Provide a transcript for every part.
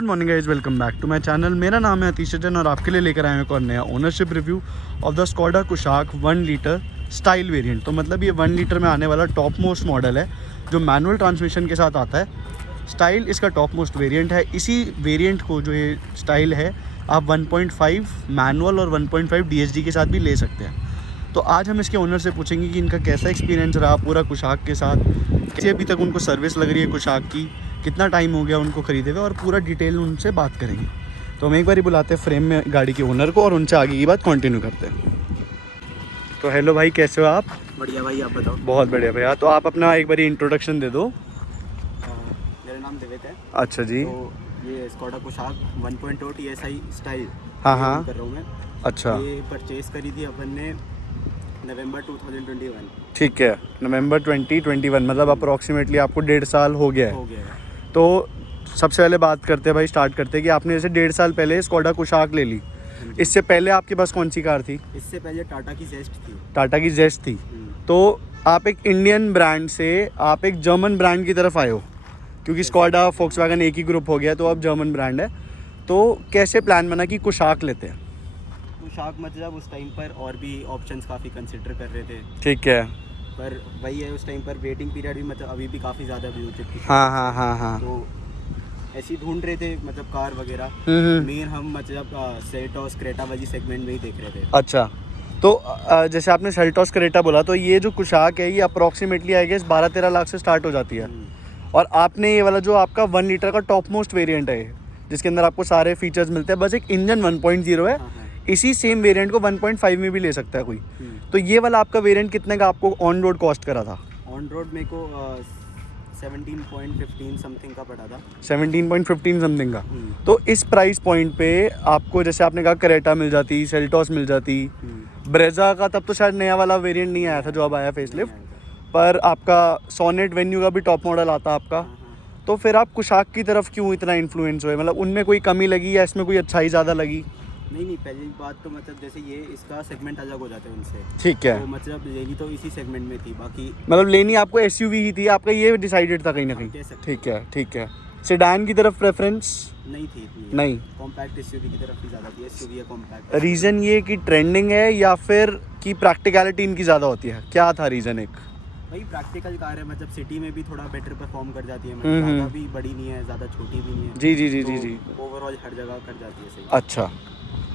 Good morning guys, welcome back to my channel. मेरा नाम है अतीश जन और आपके लिए लेकर आए हैं एक और नया ownership review of the Skoda Kushaq 1 litre style variant. तो मतलब ये 1 लीटर में आने वाला टॉप मोस्ट मॉडल है जो मैनुअल ट्रांसमिशन के साथ आता है। स्टाइल इसका टॉप मोस्ट वेरिएंट है। इसी वेरिएंट को जो ये स्टाइल है आप 1.5 मैनुअल और 1.5 DSG के साथ भी ले सकते हैं। तो आज हम इसके ओनर से पूछेंगे कि इनका कैसा एक्सपीरियंस रहा पूरा कुशाक के साथ, कैसे अभी तक उनको सर्विस लग रही है कुशाक की, कितना टाइम हो गया उनको ख़रीदे हुए, और पूरा डिटेल उनसे बात करेंगे। तो हम एक बार ही बुलाते हैं फ्रेम में गाड़ी के ओनर को और उनसे आगे की बात कंटिन्यू करते हैं। तो हेलो भाई, कैसे हो आप? बढ़िया भाई, आप बताओ। बहुत बढ़िया भैया। तो आप अपना एक बार इंट्रोडक्शन दे दो। मेरा नाम दिवेत है। अच्छा जी। तो ये स्कोडा कुशाक 1.0 TSI स्टाइल हाँ कर रहा हूँ मैं। अच्छा, ये परचेज करी थी अपन ने नवंबर 2021। ठीक है, नवंबर 2021, मतलब अप्रॉक्सीमेटली आपको 1.5 साल हो गया हो है। गया है। तो सबसे पहले बात करते हैं भाई, स्टार्ट करते हैं कि आपने जैसे 1.5 साल पहले स्कोडा कुशाक ले ली, इससे पहले आपके पास कौन सी कार थी? इससे पहले टाटा की जेस्ट थी। टाटा की जेस्ट थी। तो आप एक इंडियन ब्रांड से आप एक जर्मन ब्रांड की तरफ आए हो, क्योंकि स्कोडा फोक्सवैगन एक ही ग्रुप हो गया, तो अब जर्मन ब्रांड है। तो कैसे प्लान बना कि कुशाक लेते हैं? कुशाक मतलब उस टाइम पर और भी ऑप्शंस काफ़ी कंसिडर कर रहे थे, ठीक है। पर वही है, उस टाइम पर वेटिंग पीरियड भी मतलब अभी भी काफ़ी ज़्यादा भी हो चुकी थी। हाँ। तो ऐसे ही ढूंढ रहे थे मतलब कार वगैरह। मेन हम मतलब सेल्टॉस क्रेटा वाली सेगमेंट में ही देख रहे थे। अच्छा, तो जैसे आपने सेल्टॉस क्रेटा बोला, तो ये जो कुशाक है ये अप्रॉक्सीमेटली आई गेस 12-13 लाख से स्टार्ट हो जाती है। और आपने ये वाला जो आपका 1 लीटर का टॉप मोस्ट वेरिएंट है, जिसके अंदर आपको सारे फीचर्स मिलते हैं, बस एक इंजन 1.0 है। इसी सेम वेरिएंट को 1.5 में भी ले सकता है कोई। तो ये वाला आपका वेरिएंट कितने का आपको ऑन रोड कॉस्ट करा था? ऑन रोड मेरे को 17.15 समथिंग का पड़ा था। 17.15 समथिंग का। तो इस प्राइस पॉइंट पे आपको, जैसे आपने कहा, क्रेटा मिल जाती, सेल्टॉस मिल जाती, ब्रेजा का तब तो शायद नया वाला वेरिएंट नहीं आया था जो अब आया फेसलिफ्ट, पर आपका सोनेट वेन्यू का भी टॉप मॉडल आता आपका। तो फिर आप कुशाक की तरफ क्यों इतना इन्फ्लुएंस हुए? मतलब उनमें कोई कमी लगी या इसमें कोई अच्छाई ज़्यादा लगी? नहीं, पहली बात तो मतलब जैसे ये इसका सेगमेंट अलग हो जाता है उनसे। ठीक है। तो मतलब लेनी तो इसी सेगमेंट में थी, बाकी मतलब लेनी आपको SUV ही थी, आपका ये डिसाइडेड था कहीं ना कहीं? ठीक है। सेडान की तरफ प्रेफरेंस नहीं थी इतनी। नहीं, कॉम्पैक्ट SUV की तरफ ही ज़्यादा थी। SUV या कॉम्पैक्ट। रीज़न ये कि ट्रेंडिंग है या फिर कि प्रैक्टिकलिटी इनकी ज़्यादा होती है? क्या था रीज़न? एक भाई प्रैक्टिकल कार है, मतलब सिटी में भी थोड़ा बेटर परफॉर्म कर जाती है, मतलब ज़्यादा भी बड़ी नहीं है, ज़्यादा छोटी भी नहीं है। जी। ओवरऑल हर जगह कर जाती है सही। अच्छा,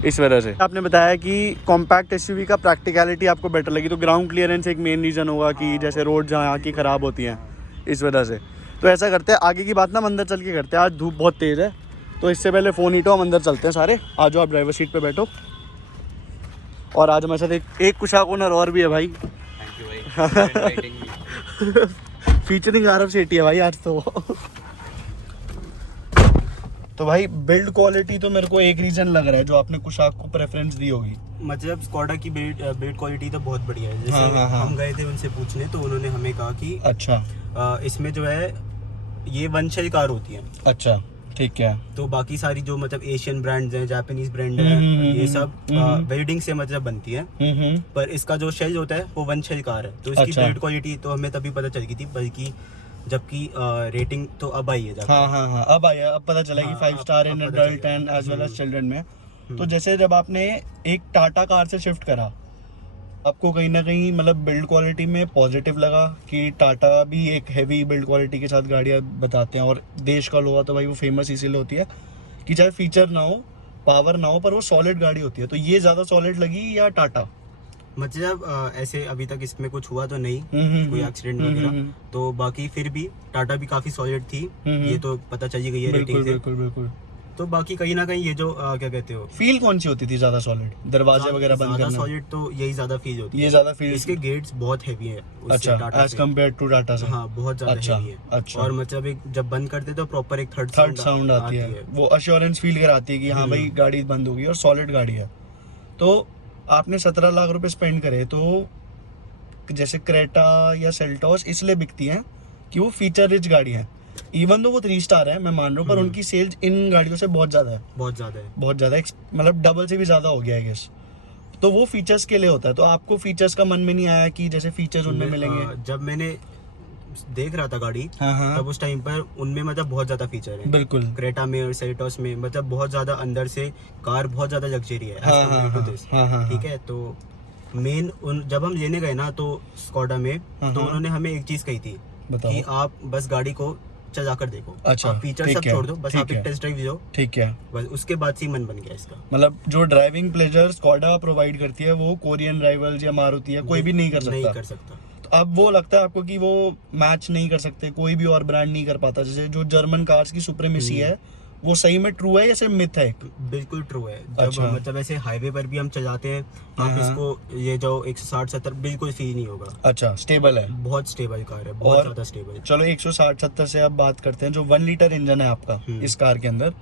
इस वजह से आपने बताया कि कॉम्पैक्ट SUV का प्रैक्टिकलिटी आपको बेटर लगी, तो ग्राउंड क्लियरेंस एक मेन रीज़न होगा कि जैसे रोड जहाँ की ख़राब होती हैं, इस वजह से। तो ऐसा करते हैं, आगे की बात ना हम अंदर चल के करते हैं। आज धूप बहुत तेज़ है, तो इससे पहले फ़ोन हीटो, हम अंदर चलते हैं सारे। आ जाओ, आप ड्राइवर सीट पे बैठो। और आज हमारे साथ एक कुशाक ओनर और भी है भाई। थैंक यू भाई। फीचरिंग आरव सेठी है भाई आज तो भाई बिल्ड क्वालिटी तो मेरे को एक रीज़न लग रहा है जो आपने कुशाक को प्रेफरेंस दी होगी। मतलब स्कोडा की बिल्ड क्वालिटी तो बहुत बढ़िया है। जैसे हम गए थे उनसे पूछने, तो उन्होंने हमें कहा कि अच्छा, इसमें जो है ये वंशज कार होती है। अच्छा, ठीक है। तो बाकी सारी जो मतलब एशियन ब्रांड्स हैं, जापानीज ब्रांड हैं, ये सब वेल्डिंग से मतलब बनती है। पर इसका जो शेल होता है वो वंशज कार है, तो इसकी बिल्ड क्वालिटी तो हमें तभी पता चल गई थी, बल्कि जबकि रेटिंग तो अब आई है। हाँ, अब आया, अब पता चला कि 5 star in adult and as well as children में। तो जैसे जब आपने एक टाटा कार से शिफ्ट करा, आपको कहीं ना कहीं मतलब बिल्ड क्वालिटी में पॉजिटिव लगा कि टाटा भी एक हैवी बिल्ड क्वालिटी के साथ गाड़ियाँ बताते हैं, और देश का लोहा तो भाई वो फेमस इसीलिए होती है कि चाहे फीचर ना हो, पावर ना हो, पर वो सॉलिड गाड़ी होती है। तो ये ज़्यादा सॉलिड लगी या टाटा? मतलब ऐसे अभी तक इसमें कुछ हुआ तो नहीं, कोई एक्सीडेंट वगैरह, तो बाकी फिर भी टाटा भी काफी सॉलिड थी, ये तो पता चल ही गई है रेटिंग से। बिल्कुल। तो बाकी कहीं ना कहीं ये जो क्या कहते हो, फील कौन सी होती थी ज्यादा सॉलिड? दरवाजे वगैरह बंद करना? सॉलिड तो यही ज्यादा फील होती है। ये ज्यादा फील। इसके गेट्स बहुत हेवी है अच्छा, एज कम्पेयर टू टाटा से? हाँ, बहुत ज्यादा हेवी है। अच्छा। और मतलब एक जब बंद करते तो प्रॉपर एक थर्ड साउंड आती है, वो अश्योरेंस फील कराती है कि हाँ भाई गाड़ी बंद होगी, और सॉलिड गाड़ी है। तो आपने 17 लाख रुपए स्पेंड करे, तो जैसे क्रेटा या सेल्टॉस इसलिए बिकती हैं कि वो फीचर रिच गाड़ी है। इवन दो वो 3 स्टार है, मैं मान रहा हूँ, पर उनकी सेल्स इन गाड़ियों से बहुत ज़्यादा है। मतलब डबल से भी ज़्यादा हो गया है गेस। तो वो फीचर्स के लिए होता है। तो आपको फीचर्स का मन में नहीं आया कि जैसे फीचर्स उनमें मिलेंगे? जब मैंने देख रहा था गाड़ी, हाँ तब उस टाइम पर उनमें मतलब बहुत ज्यादा फीचर है। बिल्कुल। क्रेटा में और सेल्टोस में मतलब बहुत ज्यादा अंदर से कार बहुत ज्यादा लग्जरी है हाँ, as compared to हाँ, this। हाँ, हाँ, ठीक है, तो मेन जब हम लेने गए ना तो स्कोडा में, हाँ, तो हाँ। उन्होंने हमें एक चीज कही थी बताओ। कि आप बस गाड़ी को चला कर देखो। अच्छा, आप फीचर ठीक सब है, छोड़ दो, बस ठीक आप एक है। टेस्ट ड्राइव लो, ठीक है, बस उसके बाद से ही मन बन गया इसका। मतलब जो ड्राइविंग प्लेजर स्कोडा प्रोवाइड करती है वो कोरियन राइवल्स या मारुति या कोई भी नहीं कर सकता। नहीं कर सकता। तो अब वो लगता है आपको कि वो मैच नहीं कर सकते, कोई भी और ब्रांड नहीं कर पाता, जैसे जो जर्मन कार्स की सुप्रीमेसी है वो सही में ट्रू है या सिर्फ मिथ है? बिल्कुल ट्रू है। जब अच्छा। मतलब ऐसे हाईवे पर भी हम चलाते हैं, हाँ, आप हाँ। इसको ये जो 160-70 बिल्कुल फील नहीं होगा। अच्छा, स्टेबल है। बहुत स्टेबल कार है, बहुत और ज्यादा स्टेबल। चलो 160-70 से अब बात करते हैं, जो 1 लीटर इंजन है आपका इस कार के अंदर,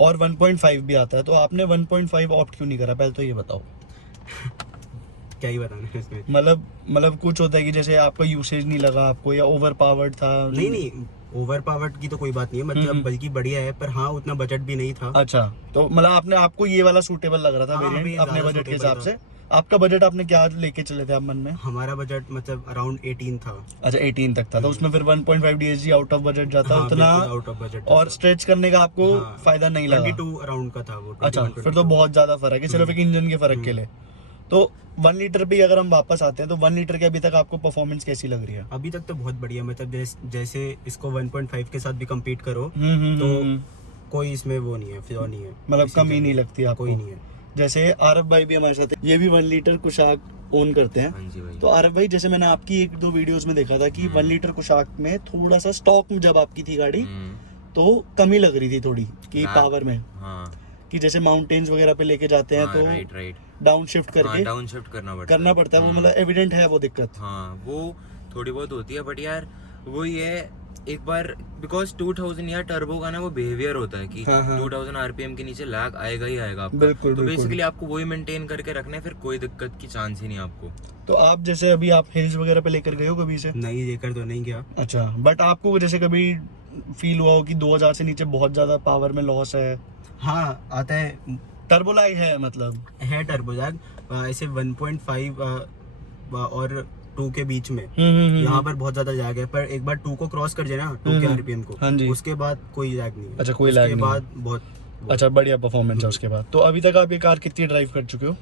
और 1.5 भी आता है, तो आपने 1.5 ऑप्ट क्यों नहीं करा, पहले तो ये बताओ। क्या ही बताना है इसमें। मतलब कुछ होता है कि जैसे आपका यूसेज नहीं लगा आपको, या ओवर पावर्ड था? नहीं, ओवर पावर्ड की तो कोई बात नहीं है, मतलब बल्कि बढ़िया है, पर हाँ उतना बजट भी नहीं था। अच्छा, तो मतलब आपको ये वाला सूटेबल लग रहा था हाँ, वेरिएंट हमें अपने ज्यादा बजट के suitable हिसाब था। से? आपका बजट आपने क्या लेके चले थे आप मन में? हमारा बजट मतलब अराउंड 18 था। अच्छा, 18 तक था, तो उसमें फिर 1.5 DSG आउट ऑफ बजट जाता हाँ, उतना, आउट ऑफ बजट और स्ट्रेच करने का आपको फायदा नहीं लगा? 22 अराउंड का था वो। अच्छा, 21, फिर तो 22। बहुत ज्यादा फर्क है सिर्फ एक इंजन के फर्क के लिए। तो 1 लीटर पे अगर हम वापस आते हैं, तो 1 लीटर के अभी तक आपको परफॉर्मेंस कैसी लग रही है? अभी तक तो बहुत बढ़िया, मतलब जैसे इसको 1.5 के साथ भी compete करो तो कोई इसमें वो नहीं है, फ्लॉ नहीं है, मतलब इस कमी engine नहीं में लगती आपको? कोई नहीं है। जैसे आरफ भाई भी हमारे साथ है, ये भी 1 लीटर कुशाक ओन करते हैं। हाँ जी भाई। तो आरफ भाई, जैसे मैंने आपकी 1-2 वीडियोस में देखा था कि 1 लीटर कुशाक में थोड़ा सा स्टॉक में जब आपकी थी गाड़ी, तो कमी लग रही थी थोड़ी कि पावर में, हाँ, कि जैसे माउंटेन्स वगैरह पे लेके जाते हैं तो राइट डाउन शिफ्ट करके डाउन शिफ्ट करना पड़ता है वो, मतलब एविडेंट है वो दिक्कत। हाँ, वो थोड़ी बहुत होती है, बट यार वो ये एक बार बिकॉज 2000 यार टर्बो का ना वो बिहेवियर होता है कि 2000 आरपीएम के नीचे लैग आएगा ही आएगा आपका। बिल्कुल, तो बिल्कुल। बेसिकली आपको वही मेंटेन करके रखना है, फिर कोई दिक्कत की चांस ही नहीं आपको। तो आप जैसे अभी आप हिल्स वगैरह पे लेकर गए हो कभी से? नहीं, लेकर तो नहीं गया। अच्छा, बट आपको जैसे कभी फील हुआ हो कि 2000 से नीचे बहुत ज्यादा पावर में लॉस है? हाँ, आता है, टर्बो लैग है मतलब? है टर्बो लैग ऐसे 1.5 और 2 के बीच में। यहाँ पर बहुत ज्यादा लैग है, पर एक बार 2 को क्रॉस कर जाए ना, 2 के आरपीएम को, हाँ जी। उसके बाद कोई लैग नहीं है। अच्छा, कोई लैग नहीं है। उसके बाद बहुत अच्छा, बढ़िया परफॉर्मेंस है उसके बाद। तो अभी तक आप ये कार कितनी ड्राइव कर चुके हो?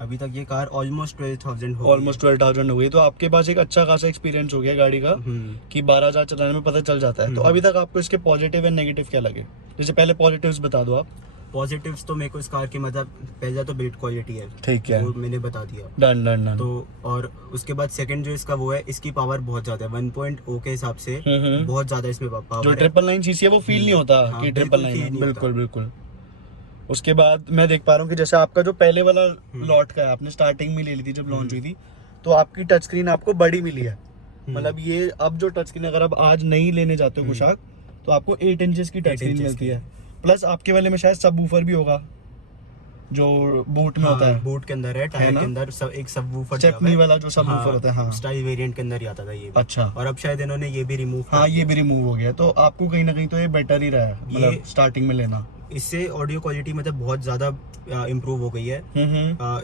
अभी तक ये कार ऑलमोस्ट 12,000 हो गई है। ऑलमोस्ट 12,000 हो गई, तो आपके पास एक अच्छा खासा एक्सपीरियंस हो गया गाड़ी का, कि 12,000 चलाने में पता चल जाता है। तो अभी तक आपको इसके पॉजिटिव एंड नेगेटिव क्या लगे? जैसे पहले पॉजिटिव्स बता दो आप। पॉजिटिव्स तो मेरे को इस कार की मतलब पहला तो बिल्ड क्वालिटी है, ठीक है, वो मैंने बता दिया। Done done done. तो और उसके बाद सेकंड जो इसका वो है, इसकी पावर बहुत ज्यादा है, 1.0 के हिसाब से बहुत ज्यादा इसमें जो पावर है। 999 सीसी है वो फील नहीं होता हाँ, कि बिल्कुल 999 feel है। नहीं बिल्कुल बिल्कुल। उसके बाद मैं देख पा रहा हूँ कि जैसे आपका जो पहले वाला लॉट का है, आपने स्टार्टिंग में ले ली थी जब लॉन्च हुई थी, तो आपकी टच स्क्रीन आपको बड़ी मिली है। मतलब ये अब जो टच स्क्रीन अगर आप आज नहीं लेने जाते हो कुशाक, तो आपको 8 इंचेस की टच स्क्रीन मिलती है। प्लस आपके वाले में शायद सबवूफर भी होगा जो बूट में होता है। बूट के अंदर है, टायर के अंदर एक सबवूफर स्टेपनी वाला जो सबवूफर होता है। हाँ, स्टाइल वेरिएंट के अंदर ही आता था ये भी। अच्छा, और अब शायद इन्होंने ये भी रिमूव हाँ ये भी रिमूव हो गया, तो आपको कहीं ना कहीं तो ये बेटर ही रहा है, मतलब स्टार्टिंग में लेना। इससे ऑडियो क्वालिटी मतलब बहुत ज्यादा इम्प्रूव हो गई है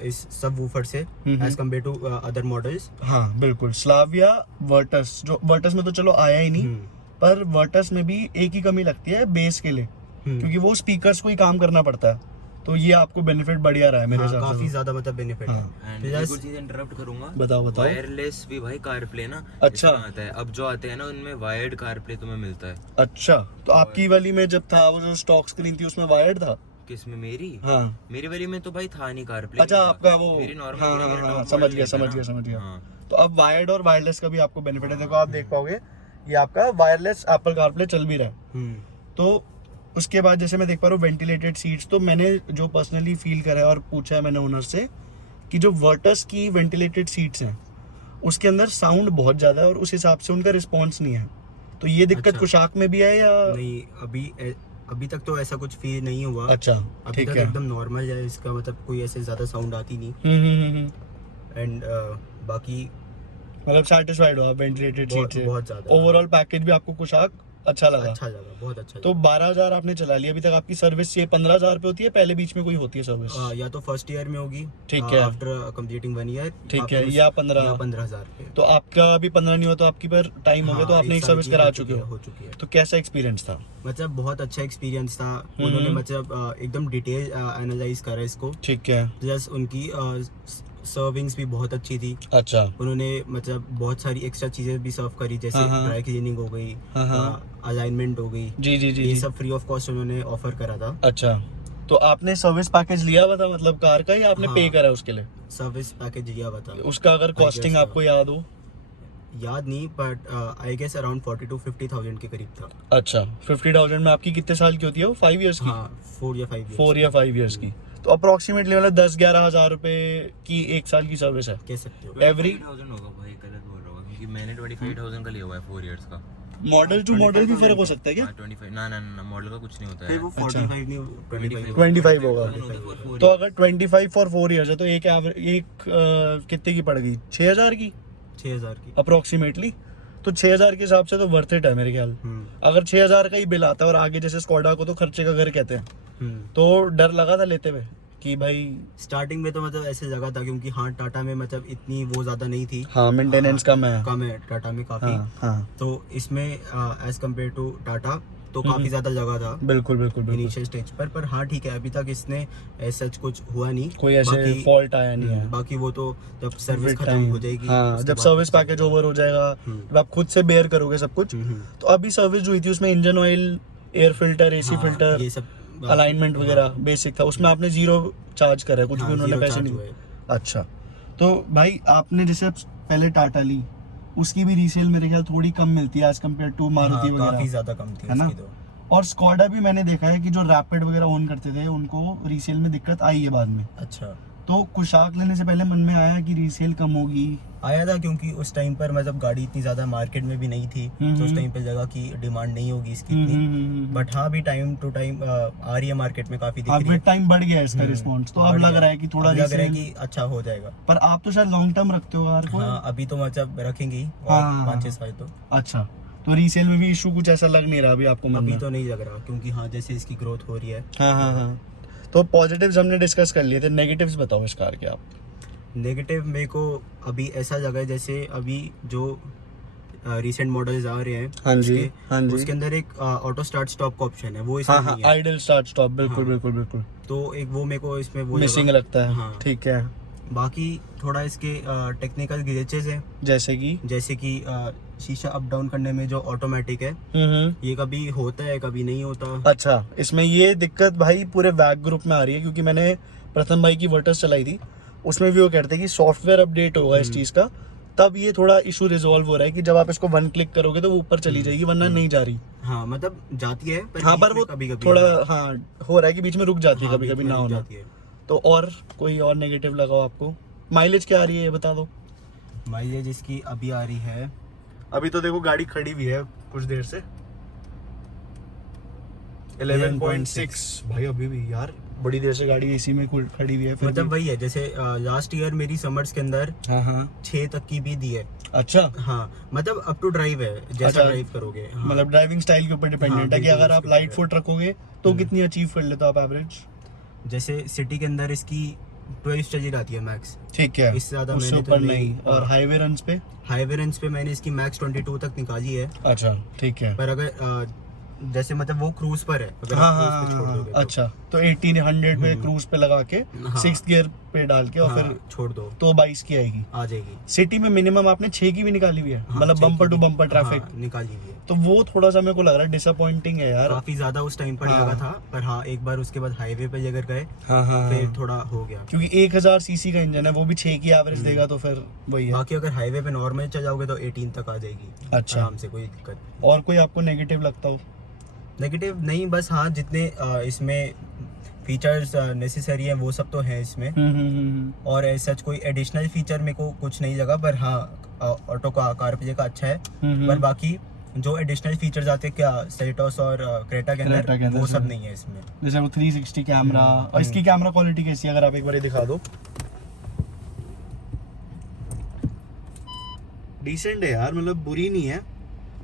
इस सबवूफर से as compare to other models. हाँ बिल्कुल। स्लाविया वर्टस, जो वर्टस में तो चलो आया ही नहीं, पर वर्टस में भी एक ही कमी लगती है बेस के लिए, क्योंकि वो स्पीकर्स को ही काम करना पड़ता है। तो ये आपको बेनिफिट बढ़िया रहा है मेरे हिसाब से। काफी ज्यादा मतलब बेनिफिट है। एंड एक और चीज इंटरप्ट करूंगा, बताओ। वायरलेस भी भाई कार प्ले ना अच्छा आता है। अब जो आते हैं ना उनमें वायर्ड कार प्ले तुम्हें मिलता है। अच्छा, तो आपकी वाली में जब था वो जो स्टॉक स्क्रीन थी उसमें वायर्ड था? किसमें? मेरी? हाँ, मेरी वाली में तो भाई था नहीं कार प्ले। अच्छा आपका वो, मेरी नॉर्मल। हाँ, समझ गया। तो अब वायर्ड और वायरलेस का भी आपको बेनिफिट है। देखो आप देख पाओगे ये आपका वायरलेस एप्पल कारप्ले चल भी रहा है। तो उसके बाद जैसे मैं देख पा रहा हूँ वेंटिलेटेड सीट्स, तो मैंने जो पर्सनली फील करा है और पूछा है मैंने ओनर से कि जो वर्टस की वेंटिलेटेड सीट्स हैं उसके अंदर साउंड बहुत ज़्यादा है और उस हिसाब से उनका रिस्पॉन्स नहीं है। तो ये दिक्कत कुशाक में भी है या नहीं? अभी तक तो ऐसा कुछ फील नहीं हुआ। अच्छा, अभी ठीक तक है। एकदम नॉर्मल है इसका, मतलब कोई ऐसे ज़्यादा साउंड आती नहीं। एंड बाकी मतलब सेटिस्फाइड हो आप वेंटिलेटेड सीट से? बहुत ज़्यादा। ओवरऑल पैकेज भी आपको कुशाक अच्छा लगा? अच्छा लगा, बहुत अच्छा तो 12,000 आपने चला लिया अभी तक, आपकी सर्विस ये 15,000 पे होती है, पहले बीच में कोई होती है सर्विस? या तो फर्स्ट ईयर में होगी, ठीक है, आफ्टर कंप्लीटिंग 1 ईयर, ठीक है, या 15,000 पे। तो आपका अभी 15 नहीं हुआ तो आपकी पर टाइम हो गया, तो आपने एक सर्विस करा चुके हो? हो चुकी है। तो कैसा एक्सपीरियंस था? मतलब बहुत अच्छा एक्सपीरियंस था, उन्होंने मतलब एकदम डिटेल एनालाइज करा इसको। ठीक है, प्लस उनकी सर्विंग्स भी बहुत अच्छी थी। अच्छा, उन्होंने मतलब बहुत सारी एक्स्ट्रा चीजें भी सर्व करी, जैसे ड्राई क्लीनिंग हो गई, अलाइनमेंट हो गई, जी जी जी ये जी। सब फ्री ऑफ कॉस्ट उन्होंने ऑफर करा था। अच्छा, तो आपने सर्विस पैकेज लिया हुआ था मतलब कार का, या आपने पे करा उसके लिए? सर्विस पैकेज लिया हुआ था। उसका अगर कॉस्टिंग आपको याद हो? याद नहीं, but I guess around 40 to 50,000 के करीब था। अच्छा, 50,000 में आपकी कितने साल की होती है वो? 5 ईयर्स की? हाँ, 4 या 5 years 4 या 5 ईयर्स की। तो अप्रोक्सीमेटली मतलब 10-11 हजार रुपए की एक साल की सर्विस है कह सकते हो। एवरी। 25,000 होगा भाई, गलत बोल रहा हूँ क्योंकि मैंने 25,000 का लिया हुआ है 4 इयर्स का। मॉडल टू मॉडल भी फर्क हो सकता है क्या? हाँ 25, ना ना ना, मॉडल का कुछ नहीं होता फिर है। वो 45 नहीं, 25 25 होगा। 25 तो अगर 25 फॉर 4 ईयर्स है तो एक कितने की पड़ गई? 6,000 की 6,000 की। अप्रोक्सीमेटली। तो 6,000 के हिसाब से तो वर्थ इट है मेरे ख्याल। अगर 6,000 का ही बिल आता है और आगे जैसे स्कोडा को तो खर्चे का घर कहते हैं, तो डर लगा था लेते हुए कि भाई? स्टार्टिंग में तो मतलब ऐसे लगा था, क्योंकि हाँ टाटा में मतलब इतनी वो ज्यादा नहीं थी। हाँ, मेंटेनेंस कम है टाटा में काफी। हाँ, तो इसमें एज कम्पेयर टू टाटा तो काफी ज्यादा लगा था बिल्कुल बिल्कुल बिल्कुल। इनिशियल स्टेज पर हाँ ठीक है, अभी तक इसने ऐसा कुछ हुआ नहीं, कोई ऐसे फॉल्ट आया नहीं है। बाकी वो तो जब सर्विस With खत्म time, हो जाएगी, हाँ, उसके जब बाद सर्विस पता पैकेज चलेगा। ओवर हो जाएगा, जब आप खुद से बेयर करोगे सब कुछ। तो अभी सर्विस जो हुई थी उसमें engine oil, air filter, AC हाँ, फिल्टर, ये सब अलाइनमेंट वगैरह बेसिक था, उसमें आपने जीरो चार्ज करा है, कुछ भी उन्होंने zero पैसे charge नहीं। हुए। अच्छा, तो भाई आपने जैसे पहले टाटा ली, उसकी भी रीसेल मेरे ख्याल थोड़ी कम मिलती है एज कम्पेयर टू मारुति काफी वगैरह, ज्यादा कम थी है ना? उसकी तो। और स्कॉडा भी मैंने देखा है कि जो रैपिड वगैरह ओन करते थे उनको रीसेल में दिक्कत आई है बाद में। अच्छा, तो कुशाक लेने से पहले मन में आया कि रीसेल कम होगी? आया था, क्योंकि उस टाइम पर मतलब गाड़ी इतनी ज्यादा मार्केट में भी नहीं थी, तो उस टाइम पे लगा कि डिमांड नहीं होगी इसकी इतनी। बट हाँ, अभी टाइम टू टाइम आ रही है मार्केट में, काफी दिख रही है। टाइम बढ़ गया इसका रिस्पॉन्स, तो अब बढ़ लग गया। रहा है कि थोड़ा अब लग रहा है resale- कि अच्छा हो जाएगा। पर आप तो शायद लॉन्ग टर्म रखते हो कार को। हाँ, अभी तो मतलब रखेंगी हाँ, 5-6 साल तो। अच्छा, तो रीसेल में भी इशू कुछ ऐसा लग नहीं रहा अभी आपको मन अभी में? तो नहीं लग रहा, क्योंकि हाँ जैसे इसकी ग्रोथ हो रही है। हाँ हाँ हाँ। तो पॉजिटिव्स हमने डिस्कस कर लिए थे, नेगेटिव्स बताओ इस कार के आप। नेगेटिव मेरे को अभी ऐसा लगा है, जैसे अभी जो रिसेंट मॉडल्स आ रहे हैं, हाँ जी, हाँ जी। उसके अंदर एक ऑटो स्टार्ट स्टॉप का ऑप्शन है, वो इसमें हाँ हाँ, नहीं है। आइडल स्टार्ट स्टॉप, बिल्कुल हाँ। बिल्कुल बिल्कुल तो एक वो मेरे को इसमें वो मिसिंग लगा। लगता है। हाँ। ठीक है, बाकी थोड़ा इसके टेक्निकल ग्लिचेस हैं, जैसे कि शीशा अप डाउन करने में जो ऑटोमेटिक है, ये कभी होता है कभी नहीं होता। अच्छा, इसमें ये दिक्कत भाई पूरे वैग ग्रुप में आ रही है, क्योंकि मैंने प्रथम भाई की वर्टस चलाई थी, उसमें भी वो कहते हैं कि सॉफ्टवेयर अपडेट होगा इस चीज़ का, तब ये थोड़ा इशू रिजॉल्व हो रहा है कि जब आप इसको 1 क्लिक करोगे तो वो ऊपर चली जाएगी, वरना नहीं जा रही। हाँ, मतलब जाती है, हाँ, बीच पर में वो कभी-कभी थोड़ा हाँ हो रहा है कि बीच में रुक जाती है, हाँ, कभी बीच कभी में ना रुक होना। जाती है। तो और कोई और नेगेटिव लगाओ आपको? माइलेज क्या आ रही है ये बता दो। माइलेज इसकी अभी आ रही है, अभी तो देखो गाड़ी खड़ी हुई है कुछ देर से, 11.6 भाई, अभी भी यार बड़ी देर से गाड़ी इसी में खड़ी हुई है फिर मतलब भी। वही है, जैसे लास्ट ईयर मेरी समर्स के अंदर हाँ हाँ, 6 तक की भी दी है। अच्छा, हाँ, मतलब अप टू ड्राइव है, जैसा अच्छा, ड्राइव करोगे। हाँ, मतलब ड्राइविंग स्टाइल के ऊपर डिपेंडेंट है कि बिल्कुल अगर आप उसके लाइट ऊपर फुट रखोगे तो कितनी अचीव कर लेते हो आप एवरेज? जैसे सिटी के अंदर इसकी 12 चली जाती है मैक्स, ठीक है, इससे ज्यादा उससे मैंने तो ऊपर नहीं। और हाँ। हाईवे रन्स पे? हाईवे रेंज पे मैंने इसकी मैक्स 22 तक निकाली है। अच्छा, ठीक है। पर अगर जैसे मतलब वो क्रूज पर है, अगर हाँ आप हाँ क्रूज पे छोड़ हाँ, दोगे तो। अच्छा, तो 1800 पे क्रूज पे लगा के हाँ। 6th गियर पे डाल के और हाँ, फिर छोड़ दो, तो 22 की आएगी। आ जाएगी। सिटी में मिनिमम आपने 6 की भी निकाली हुई है, हाँ, मतलब 6 बम्पर की टू भी- बम्पर ट्रैफिक। हाँ, निकाली हुई है। तो वो थोड़ा सा मेरे को लग रहा है डिसअपॉइंटिंग है यार। काफी ज्यादा उस टाइम पर हाँ। लगा था, पर हाँ एक बार उसके बाद हाईवे पे अगर गए हाँ हाँ, फिर थोड़ा हो गया। क्योंकि 1000 सीसी का इंजन है, वो भी 6 की एवरेज देगा, तो फिर वही है। बाकी अगर हाईवे पे नॉर्मल चल जाओगे तो 18 तक आ जाएगी अच्छा। आराम से, कोई दिक्कत। और कोई आपको नेगेटिव लगता हो? नेगेटिव नहीं, बस हाँ जितने इसमें फीचर्स नेसेसरी हैं वो सब तो हैं इसमें, और ऐसा कोई एडिशनल फीचर मेरे को कुछ नहीं लगा। पर हाँ ऑटो का कारप्ले का अच्छा है, पर बाकी जो एडिशनल फीचर्स आते हैं क्या सेल्टोस और क्रेटा के क्रेटा के अंदर, अंदर वो से। सब नहीं है इसमें। जैसे वो 360 कैमरा, और इसकी कैमरा क्वालिटी कैसी है अगर आप एक बार दिखा दो? डिसेंट है यार, मतलब बुरी नहीं है,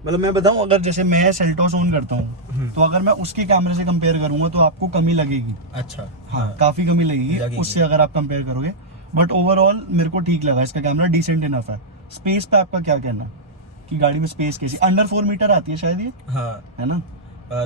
मतलब मैं बताऊं, अगर जैसे मैं सेल्टोस ऑन करता हूँ तो अगर मैं उसके कैमरे से कंपेयर करूंगा तो आपको कमी लगेगी। अच्छा हाँ, काफी कमी लगेगी उससे अगर आप कंपेयर करोगे, बट ओवरऑल मेरे को ठीक लगा, इसका कैमरा डिसेंट इनफ है। स्पेस पे आपका क्या कहना है कि गाड़ी में स्पेस कैसी? अंडर 4 मीटर आती है शायद ये, हाँ है ना?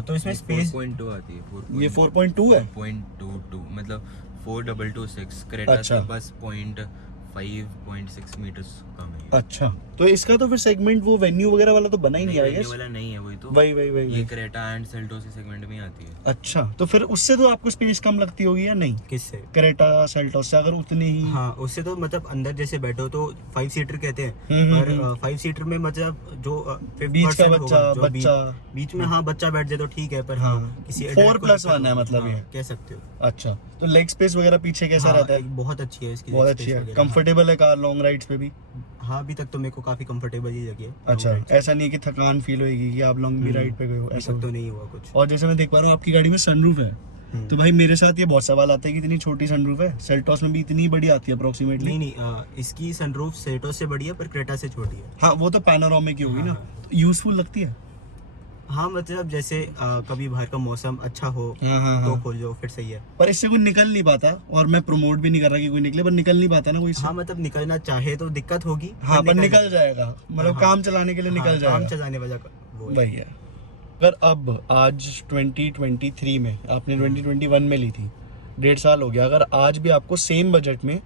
तो इसमें स्पेस 4.2 आती है। ये 4.2 है। 4.22 मतलब 4226 क्रेटा अच्छा। से बस 0.5.6 मीटर्स कम है। अच्छा, तो इसका तो फिर सेगमेंट वो वेन्यू वगैरह वाला तो बना ही नहीं, नहीं, वाला नहीं है, वही तो वही ये क्रेटा एंड सेल्टोस के सेगमेंट में ही आती है। अच्छा, तो फिर उससे तो आपको स्पेस कम लगती होगी या नहीं? किससे? क्रेटा सेल्टोस से अगर उतनी ही? हाँ, उससे तो मतलब अंदर जैसे बैठो तो 5 सीटर कहते हैं, पर 5 सीटर में मतलब जो 50% होगा, बीच में हाँ बच्चा बैठ जाए तो ठीक है, पर हाँ किसी 4+1 है मतलब ये कह सकते हो। अच्छा, तो लेग स्पेस वगैरह पीछे कैसा रहता है? बहुत अच्छी है इसकी, बहुत अच्छी है, कंफर्टेबल है कार लॉन्ग राइड्स पे भी? हाँ, अभी तक तो मेरे को काफी कंफर्टेबल ही लगी है। अच्छा, ऐसा नहीं कि थकान फील होगी कि आप लॉन्ग भी राइड पे गए हो, ऐसा तो नहीं हुआ कुछ। और जैसे मैं देख पा रहा हूँ आपकी गाड़ी में सनरूफ है, तो भाई मेरे साथ ये बहुत सवाल आता है कि इतनी छोटी सनरूफ है, सेल्टोस में भी इतनी बड़ी आती है अप्रोक्सीमेटली? नहीं, इसकी सनरूफ सेल्टोस से बड़ी है पर क्रेटा से छोटी है। हाँ, वो तो पैनोरामिक की होगी ना, यूजफुल लगती है। हाँ, मतलब जैसे कभी बाहर का मौसम अच्छा हो तो खोल लो, फिर सही है। पर इससे कोई निकल नहीं पाता, और मैं प्रमोट भी नहीं कर रहा कि कोई निकले, पर निकल नहीं पाता ना कोई इससे। हाँ, मतलब निकलना चाहे तो दिक्कत होगी। हाँ, पर निकल जाएगा, मतलब काम चलाने के लिए निकल जाएगा, काम चलाने वाला वो वही है। अगर अब आज 2023 में, आपने 2021 में ली थी, 1.5 साल हो गया, अगर आज भी आपको सेम बजट में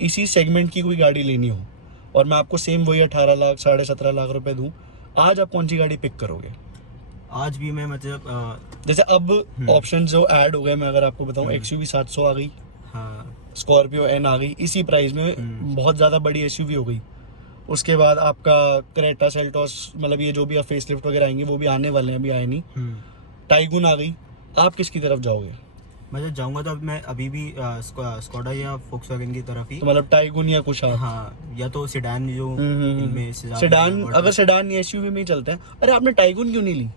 इसी सेगमेंट की कोई गाड़ी लेनी हो और मैं आपको सेम वही 18 लाख 17.5 लाख रुपए दूं, आज आप कौन सी गाड़ी पिक करोगे? आज भी मैं मतलब जैसे अब ऑप्शन जो ऐड हो गए, मैं अगर आपको बताऊं, XUV 700 आ गई, हाँ, स्कॉर्पियो N आ गई इसी प्राइस में, बहुत ज़्यादा बड़ी SUV हो गई। उसके बाद आपका क्रेटा सेल्टोस, मतलब ये जो भी फेसलिफ्ट वगैरह आएंगे वो भी आने वाले हैं, अभी आए नहीं। टाइगुन आ गई, आप किसकी तरफ जाओगे? मैं जब जाऊंगा तो मैं अभी भी स्कोडा या फोक्सवैगन की तरफ ही। तो मतलब टाइगुन या कुछ? हाँ, या तो सेडान जो इनमें सेडान, अगर सेडान या SUV में ही चलते हैं। अरे आपने टाइगुन क्यों नहीं ली?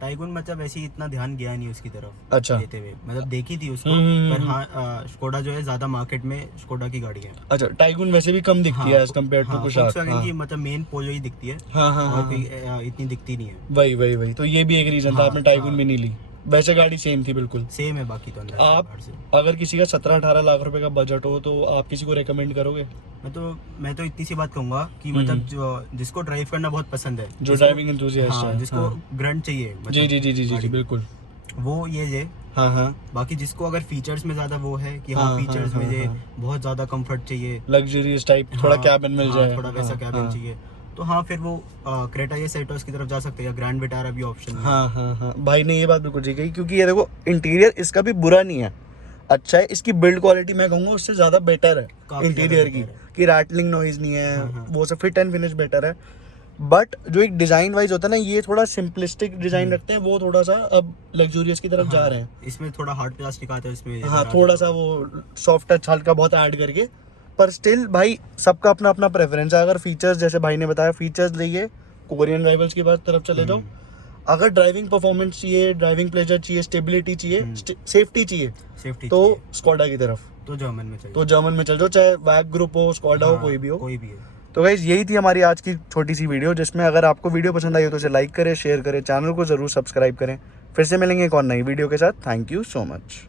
टाइगुन मतलब ऐसे ही इतना ध्यान गया नहीं उसकी तरफ। अच्छा, लेते हुए मतलब देखी थी उसको, पर हाँ स्कोडा जो है ज्यादा मार्केट में स्कोडा की गाड़ी है। अच्छा, टाइगुन वैसे भी कम दिखती है as compare to Kushaq. Volkswagen की मतलब मेन पोलो ही दिखती है, और कोई इतनी दिखती नहीं है। वही तो ये भी एक रीजन था आपने टाइगुन भी नहीं ली। वैसे गाड़ी सेम थी, बिल्कुल सेम है बाकी तो। अंदर आप अगर किसी का 17-18 लाख रुपए का बजट हो तो आप किसी को रेकमेंड करोगे? मैं तो इतनी सी बात कहूंगा कि मतलब जो जिसको ड्राइव करना बहुत पसंद है, जो ड्राइविंग एंथुसियास्ट है, जिसको ग्रंट चाहिए, जी बिल्कुल, वो ये जे। हाँ। बाकी जिसको अगर फीचर्स में ज्यादा वो है कि फीचर्स में ये बहुत ज्यादा कंफर्ट चाहिए, लग्जरियस टाइप, थोड़ा कैबिन मिल जाए, थोड़ा वैसा कैबिन चाहिए, तो हाँ फिर वो क्रेटा या सेल्टोस की तरफ जा सकते हैं, या ग्रैंड विटारा भी ऑप्शन है। हाँ, भाई ने ये बात बिल्कुल ठीक कही, क्योंकि ये देखो इंटीरियर इसका भी बुरा नहीं है, अच्छा है। इसकी बिल्ड क्वालिटी मैं कहूँगा उससे ज़्यादा बेटर है इंटीरियर की, कि रैटलिंग नॉइज नहीं है, वो सब फिट एंड फिनिश बेटर है। बट जो एक डिज़ाइन वाइज होता है ना, ये थोड़ा सिंपलिस्टिक डिज़ाइन रखते हैं, वो थोड़ा सा अब लग्जूरियस की तरफ जा रहे हैं। इसमें थोड़ा हार्ड प्लास्टिक आता है इसमें, हाँ, थोड़ा सा वो सॉफ्ट टच हल्का बहुत ऐड करके, पर स्टिल भाई सबका अपना अपना प्रेफरेंस है। अगर फीचर्स जैसे भाई ने बताया, फीचर्स लिए कोरियन राइवल्स की बात तरफ चले जाओ। अगर ड्राइविंग परफॉर्मेंस चाहिए, ड्राइविंग प्लेजर चाहिए, स्टेबिलिटी चाहिए, सेफ्टी चाहिए, तो स्कोडा की तरफ, तो जर्मन में चाहिए, तो जर्मन में चल जाओ, चाहे वैग ग्रुप हो, स्कोडा हो, कोई भी हो। है। तो गाइस यही थी हमारी आज की छोटी सी वीडियो, जिसमें अगर आपको वीडियो पसंद आई हो तो इसे लाइक करें, शेयर करें, चैनल को जरूर सब्सक्राइब करें। फिर से मिलेंगे एक और नई वीडियो के साथ। Thank you so much.